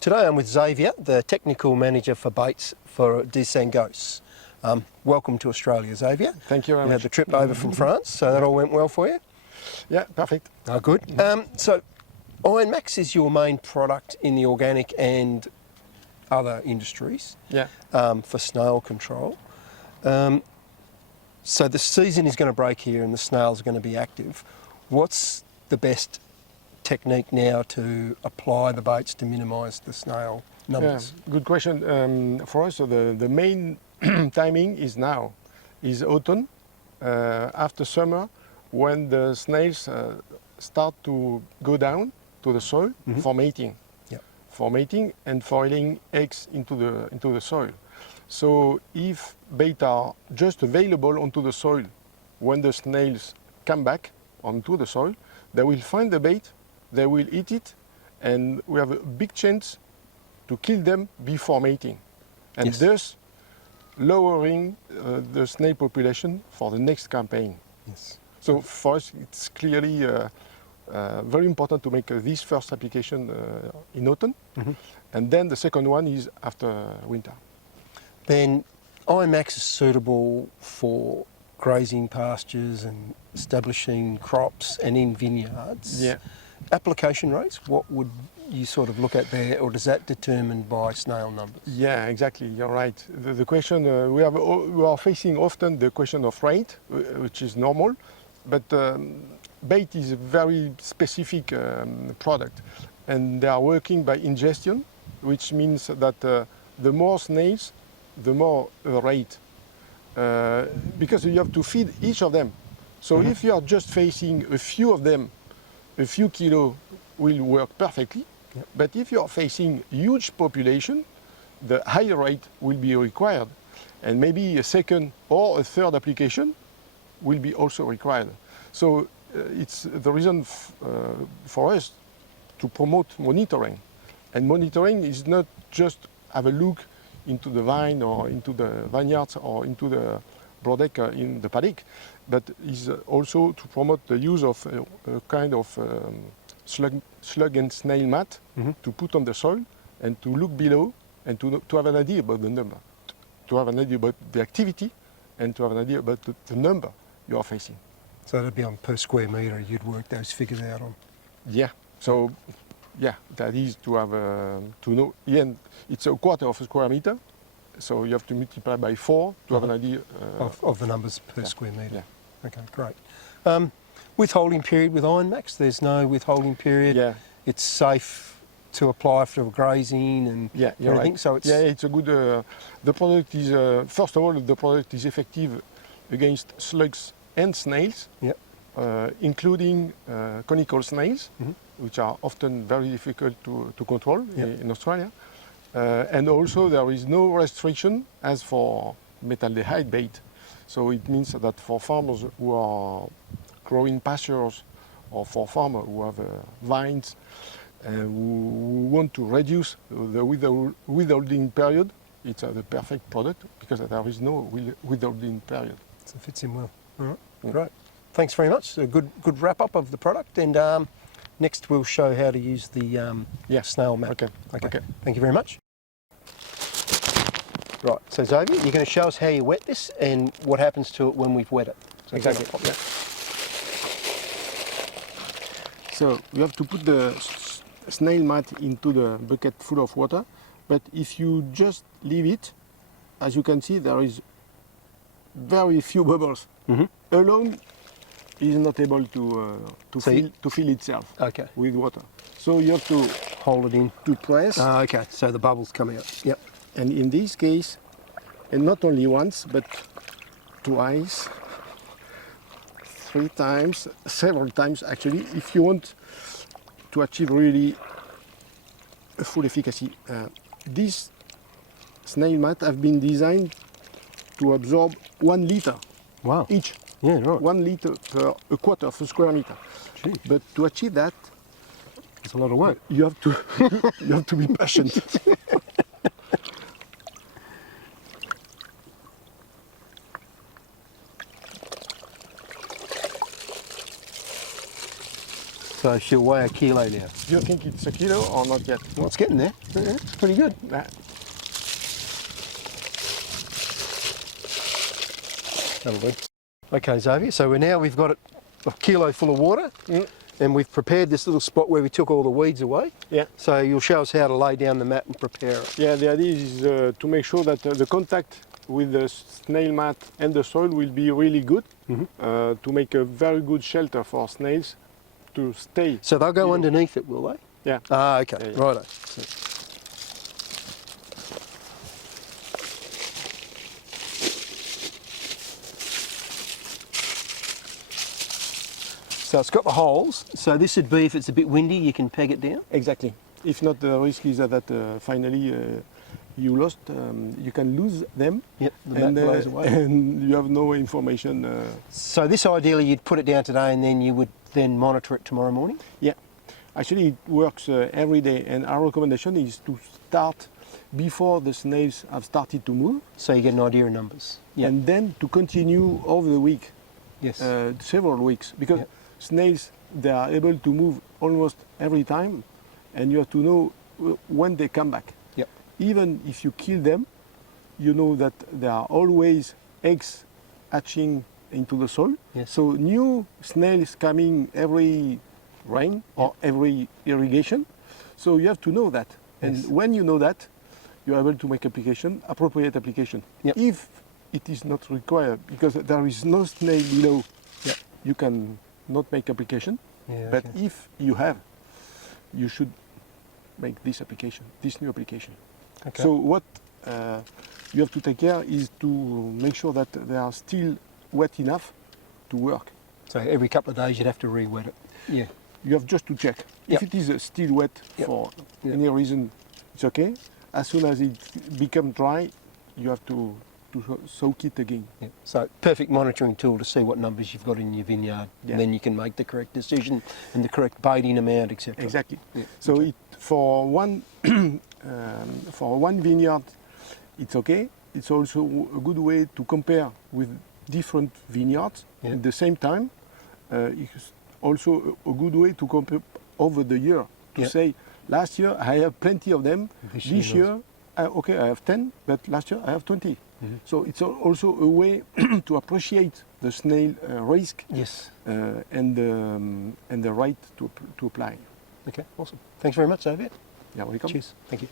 Today I'm with Xavier, the Technical Manager for Baits for DeSangosse. Welcome to Australia, Xavier. Thank you very much. You had the trip over from France, so that all went well for you? Yeah, perfect. Oh, good. So Ironmax is your main product in the organic and other industries for snail control. So the season is going to break here and the snails are going to be active. What's the best technique now to apply the baits to minimise the snail numbers? Yeah, good question. For us, the main timing is now, is autumn, after summer, when the snails start to go down to the soil for mating. For mating and for laying eggs into the soil. So if bait are just available onto the soil when the snails come back onto the soil, they will find the bait, they will eat it, and we have a big chance to kill them before mating, and thus lowering the snail population for the next campaign. So for us, it's clearly very important to make this first application in autumn, and then the second one is after winter. Then Ironmax is suitable for grazing pastures and establishing crops and in vineyards. Application rates, what would you sort of look at there, or is that determined by snail numbers? Yeah, exactly, you're right. The question, we are facing often the question of rate, which is normal, but bait is a very specific product, and they are working by ingestion, which means that the more snails, the more rate, because you have to feed each of them. So if you are just facing a few of them, a few kilos will work perfectly, but if you are facing huge population, the higher rate will be required, and maybe a second or a third application will be also required. So it's the reason for us to promote monitoring, and monitoring is not just have a look into the vine or into the vineyards or into the broadacre in the paddock, but is also to promote the use of a kind of slug and snail mat to put on the soil and to look below and to have an idea about the number, to have an idea about the activity and to have an idea about the number you are facing. So that'd be on per square metre, you'd work those figures out on? Yeah, so yeah, that is to have, to know, it's a quarter of a square metre, so you have to multiply by 4 to have an idea of the numbers per square metre. Okay, great. Withholding period with Ironmax, there's no withholding period. It's safe to apply for grazing and everything. Right. So it's it's a good. The product is first of all, the product is effective against slugs and snails, including conical snails, which are often very difficult to control in Australia. And also there is no restriction as for metaldehyde bait. So it means that for farmers who are growing pastures, or for farmers who have vines, who want to reduce the withholding period, it's the perfect product because there is no withholding period. So it fits in well. All right, great. Thanks very much. A good wrap up of the product, and next we'll show how to use the snail mat. Okay. Thank you very much. Right, so Xavier, you're going to show us how you wet this and what happens to it when we've wet it. So exactly. So we have to put the snail mat into the bucket full of water, but if you just leave it, as you can see, there is very few bubbles. Alone is not able to fill itself with water. So you have to hold it in to press. Okay, so the bubbles come out. Yep. And in this case, and not only once, but twice, 3 times, several times actually, if you want to achieve really a full efficacy. These snail mat have been designed to absorb 1 liter each. Yeah, right. 1 liter per a quarter of a square meter. Gee. But to achieve that, it's a lot of work. You have to you have to be patient. So she'll weigh a kilo now. Do you think it's a kilo or not yet? Well, it's getting there. Yeah, it's pretty good. That'll do. Okay, Xavier, so we've got a kilo full of water, and we've prepared this little spot where we took all the weeds away. Yeah. So you'll show us how to lay down the mat and prepare it. Yeah, the idea is to make sure that the contact with the snail mat and the soil will be really good, to make a very good shelter for snails to stay. So they'll go underneath it, will they? Yeah. Ah, okay, Yeah, yeah. righto. So it's got the holes, so this would be, if it's a bit windy, you can peg it down? Exactly. If not, the risk is that finally you lost, you can lose them. Yep, the mat blows away. And you have no information. So this ideally you'd put it down today and then you would then monitor it tomorrow morning? Yeah. Actually, it works every day, and our recommendation is to start before the snails have started to move. So you get an idea of numbers. Yep. And then to continue over the week, Yes. several weeks, because Yep. snails, they are able to move almost every time, and you have to know when they come back. Yep. Even if you kill them, you know that there are always eggs hatching into the soil. Yes. So new snails coming every rain or every irrigation. So you have to know that. And Yes. when you know that, you're able to make appropriate application. Yep. If it is not required, because there is no snail below, Yep. you can not make application. Yeah, But okay. if you have, you should make this application, this new application. Okay. So what you have to take care is to make sure that they are still wet enough to work. So every couple of days you'd have to re-wet it. Yeah. You have just to check. Yep. If it is still wet Yep. for Yep. any reason, it's okay. As soon as it becomes dry, you have to soak it again. Yeah. So perfect monitoring tool to see what numbers you've got in your vineyard. Yeah. And then you can make the correct decision and the correct baiting amount, etc. Exactly. Yeah. So Okay. it, for one vineyard, it's okay. It's also a good way to compare with different vineyards Yeah. at the same time. It's also a good way to compare over the year, to Yeah. say, last year I have plenty of them, This this year year, okay, I have 10, but last year I have 20. Mhm. So it's also a way to appreciate the snail risk Yes. and the right to apply. Okay, awesome. Thanks very much, Xavier. Yeah, welcome. Cheers. Thank you.